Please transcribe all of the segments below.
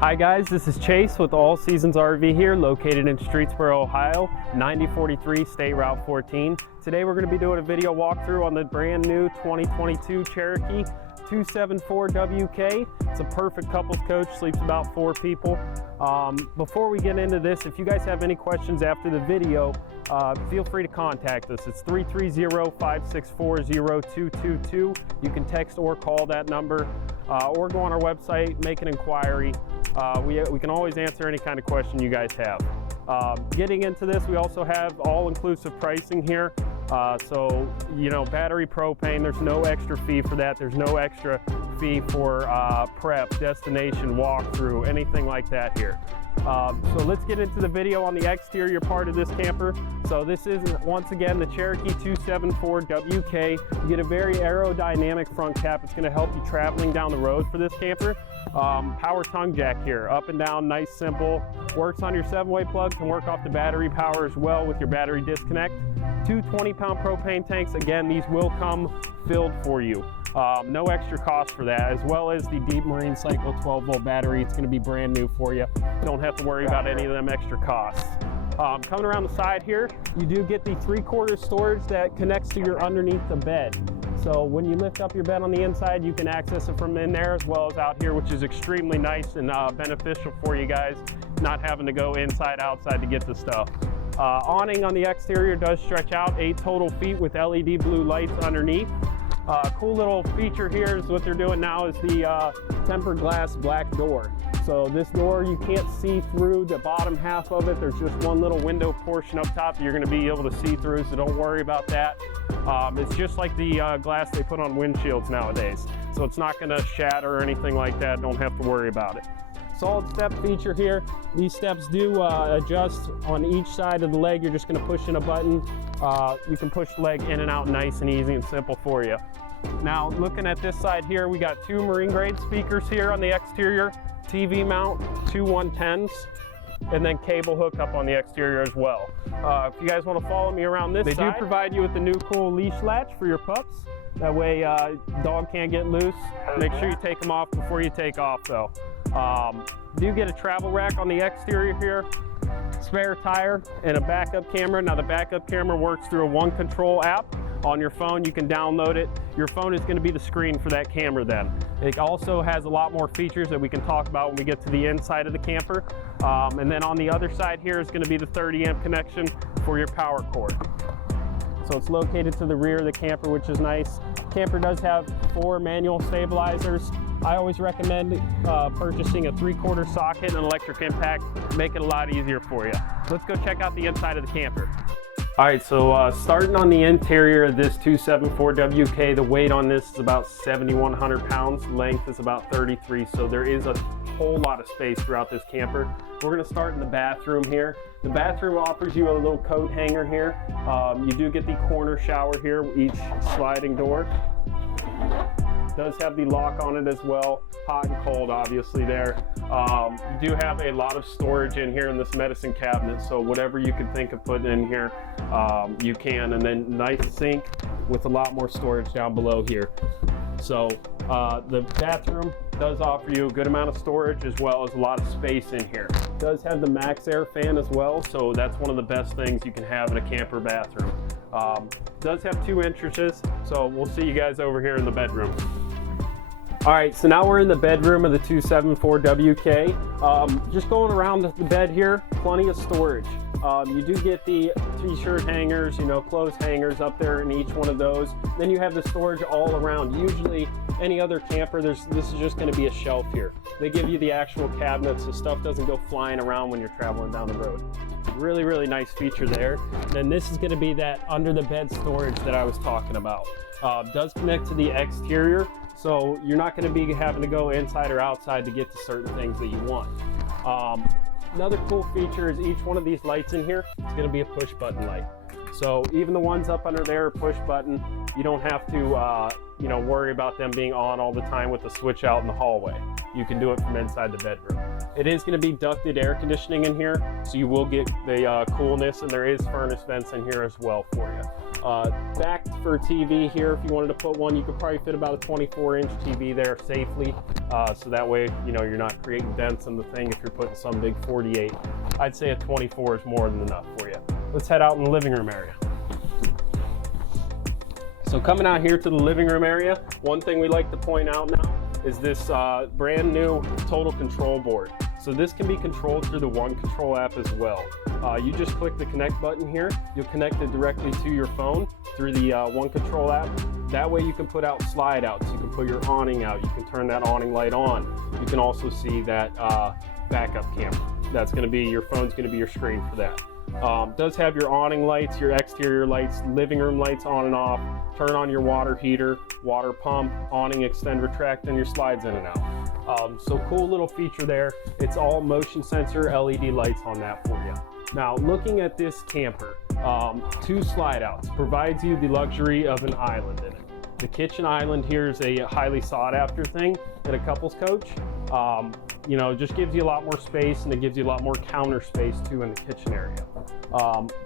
Hi guys, this is Chase with All Seasons RV here, located in Streetsboro, Ohio, 9043 State Route 14. Today we're going to be doing a video walkthrough on the brand new 2022 Cherokee 274WK. It's a perfect couples coach, sleeps about 4 people. Before we get into this, if you guys have any questions after the video, feel free to contact us. It's 330-564-0222. You can text or call that number, or go on our website, make an inquiry. We can always answer any kind of question you guys have. Getting into this, we also have all-inclusive pricing here. So, you know, battery, propane, there's no extra fee for that. There's no extra fee for prep, destination, walkthrough, anything like that here. So let's get into the video on the exterior part of this camper. So this is, once again, the Cherokee 274WK. You get a very aerodynamic front cap. It's going to help you traveling down the road for this camper. Power tongue jack here, up and down, nice, simple. Works on your 7-way plug, can work off the battery power as well with your battery disconnect. 2 20-pound propane tanks. Again, these will come filled for you. No extra cost for that, as well as the Deep Marine Cycle 12-volt battery. It's going to be brand new for you. You don't have to worry about any of them extra costs. Coming around the side here, you do get the 3/4 storage that connects to your underneath the bed. So when you lift up your bed on the inside, you can access it from in there as well as out here, which is extremely nice and beneficial for you guys, not having to go inside, outside to get the stuff. Awning on the exterior does stretch out 8 total feet with LED blue lights underneath. Cool little feature here is what they're doing now is the tempered glass black door. So this door, you can't see through the bottom half of it. There's just one little window portion up top you're going to be able to see through, so don't worry about that. It's just like the glass they put on windshields nowadays. So it's not going to shatter or anything like that. Don't have to worry about it. Solid step feature here. These steps do adjust on each side of the leg. You're just going to push in a button. You can push the leg in and out nice and easy and simple for you. Now looking at this side here, we got 2 marine grade speakers here on the exterior, TV mount, 2 110s, and then cable hookup on the exterior as well. If you guys want to follow me around this side, they do provide you with the new cool leash latch for your pups. That way dog can't get loose. Make sure you take them off before you take off though. Do get a travel rack on the exterior here, spare tire, and a backup camera. Now the backup camera works through a One Control app on your phone. You can download it. Your phone is going to be the screen for that camera then. It also has a lot more features that we can talk about when we get to the inside of the camper. And then on the other side here is going to be the 30 amp connection for your power cord. So it's located to the rear of the camper, which is nice. Camper does have 4 manual stabilizers. I always recommend purchasing a 3/4 socket and an electric impact. Make it a lot easier for you. Let's go check out the inside of the camper. All right, so starting on the interior of this 274WK, the weight on this is about 7,100 pounds. Length is about 33, so there is a whole lot of space throughout this camper. We're gonna start in the bathroom here. The bathroom offers you a little coat hanger here. You do get the corner shower here, each sliding door. Does have the lock on it as well, hot and cold obviously there. You do have a lot of storage in here in this medicine cabinet, so whatever you can think of putting in here, you can. And then nice sink with a lot more storage down below here. So the bathroom does offer you a good amount of storage as well as a lot of space in here. It does have the Max Air fan as well, so that's one of the best things you can have in a camper bathroom. Does have 2 entrances, so we'll see you guys over here in the bedroom. All right, so now we're in the bedroom of the 274WK. Just going around the bed here, plenty of storage. You do get the t-shirt hangers, you know, clothes hangers up there in each one of those. Then you have the storage all around. Usually any other camper, this is just going to be a shelf here. They give you the actual cabinets so stuff doesn't go flying around when you're traveling down the road. Really, really nice feature there. Then this is going to be that under the bed storage that I was talking about. Does connect to the exterior, so you're not going to be having to go inside or outside to get to certain things that you want. Another cool feature is each one of these lights in here is going to be a push button light. So even the ones up under there are push button. You don't have to you know, worry about them being on all the time with the switch out in the hallway. You can do it from inside the bedroom. It is going to be ducted air conditioning in here, so you will get the coolness, and there is furnace vents in here as well for you. Back for TV here, if you wanted to put one, you could probably fit about a 24-inch TV there safely. So that way, you know, you're not creating dents in the thing if you're putting some big 48. I'd say a 24 is more than enough for you. Let's head out in the living room area. So coming out here to the living room area, one thing we like to point out now is this brand new total control board. So this can be controlled through the One Control app as well. You just click the connect button here. You'll connect it directly to your phone through the One Control app. That way you can put out slide outs. You can put your awning out. You can turn that awning light on. You can also see that backup camera. That's going to be, your phone's going to be your screen for that. Does have your awning lights, your exterior lights, living room lights on and off, turn on your water heater, water pump, awning extend retract, and your slides in and out. So cool little feature there. It's all motion sensor LED lights on that for you. Now looking at this camper, 2 slide outs provides you the luxury of an island in it. The kitchen island here is a highly sought after thing in a couples coach. You know, just gives you a lot more space, and it gives you a lot more counter space too in the kitchen area.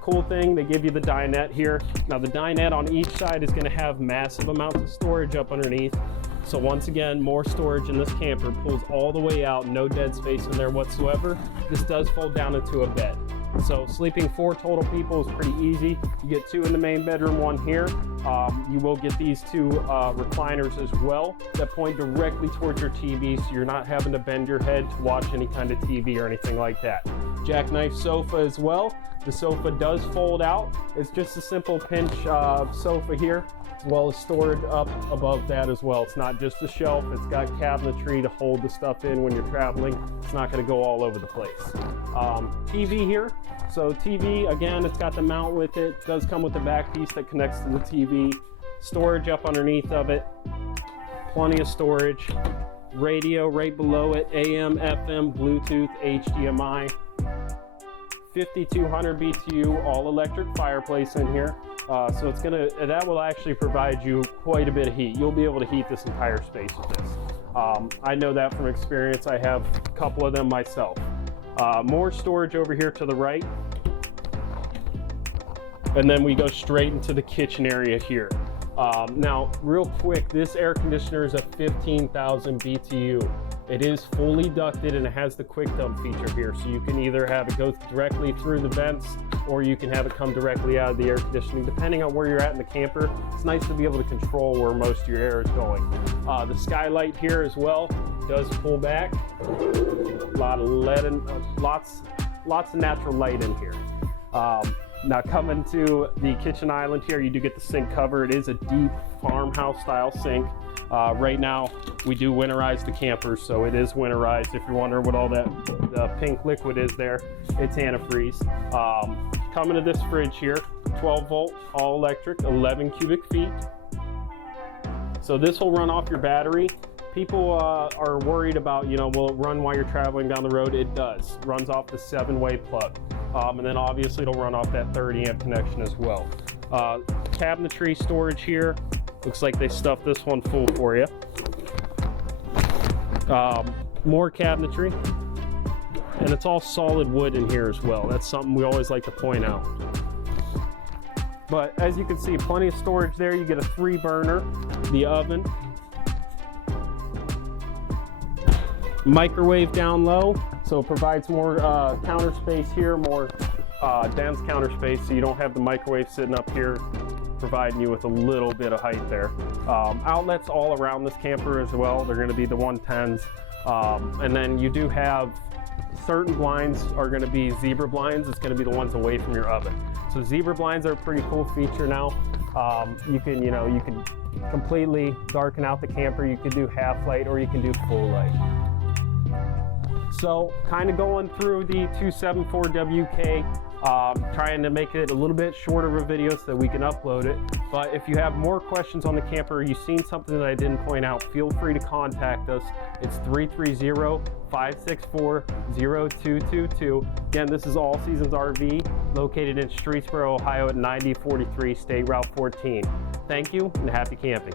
Cool thing, they give you the dinette here. Now the dinette on each side is going to have massive amounts of storage up underneath. So once again, more storage in this camper, pulls all the way out, no dead space in there whatsoever. This does fold down into a bed. So sleeping 4 total people is pretty easy. You get 2 in the main bedroom, 1 here. You will get these 2 recliners as well that point directly towards your TV, so you're not having to bend your head to watch any kind of TV or anything like that. Jackknife sofa as well. The sofa does fold out. It's just a simple pinch sofa here, as well as stored up above that as well. It's not just a shelf, it's got cabinetry to hold the stuff in when you're traveling. It's not going to go all over the place. TV here. So TV, again, it's got the mount with it. It does come with the back piece that connects to the TV. Storage up underneath of it. Plenty of storage. Radio right below it. AM, FM, Bluetooth, HDMI. 5200 BTU all electric fireplace in here. So it's that will actually provide you quite a bit of heat. You'll be able to heat this entire space with this. I know that from experience. I have a couple of them myself. More storage over here to the right. And then we go straight into the kitchen area here. Now, real quick, this air conditioner is a 15,000 BTU. It is fully ducted and it has the quick dump feature here. So you can either have it go directly through the vents, or you can have it come directly out of the air conditioning, depending on where you're at in the camper. It's nice to be able to control where most of your air is going. The skylight here as well does pull back. A lot of LED and lots of natural light in here. Now coming to the kitchen island here, you do get the sink cover. It is a deep farmhouse style sink. Right now we do winterize the campers, so it is winterized. If you're wondering what all that pink liquid is there, it's antifreeze. Coming to this fridge here, 12 volt, all electric, 11 cubic feet. So this will run off your battery. People are worried about, you know, will it run while you're traveling down the road? It does. Runs off the 7-way plug. And then obviously it'll run off that 30 amp connection as well. Cabinetry storage here. Looks like they stuffed this one full for you. More cabinetry. And it's all solid wood in here as well. That's something we always like to point out. But as you can see, plenty of storage there. You get a 3-burner, the oven. Microwave down low, so it provides more counter space here, more dense counter space, so you don't have the microwave sitting up here providing you with a little bit of height there. Outlets all around this camper as well. They're going to be the 110s, and then you do have certain blinds are going to be zebra blinds. It's going to be the ones away from your oven. So zebra blinds are a pretty cool feature now. You can completely darken out the camper. You could do half light or you can do full light. So kind of going through the 274WK, trying to make it a little bit shorter of a video so that we can upload it. But if you have more questions on the camper, or you've seen something that I didn't point out, feel free to contact us. It's 330-564-0222. Again, this is All Seasons RV, located in Streetsboro, Ohio at 9043 State Route 14. Thank you and happy camping.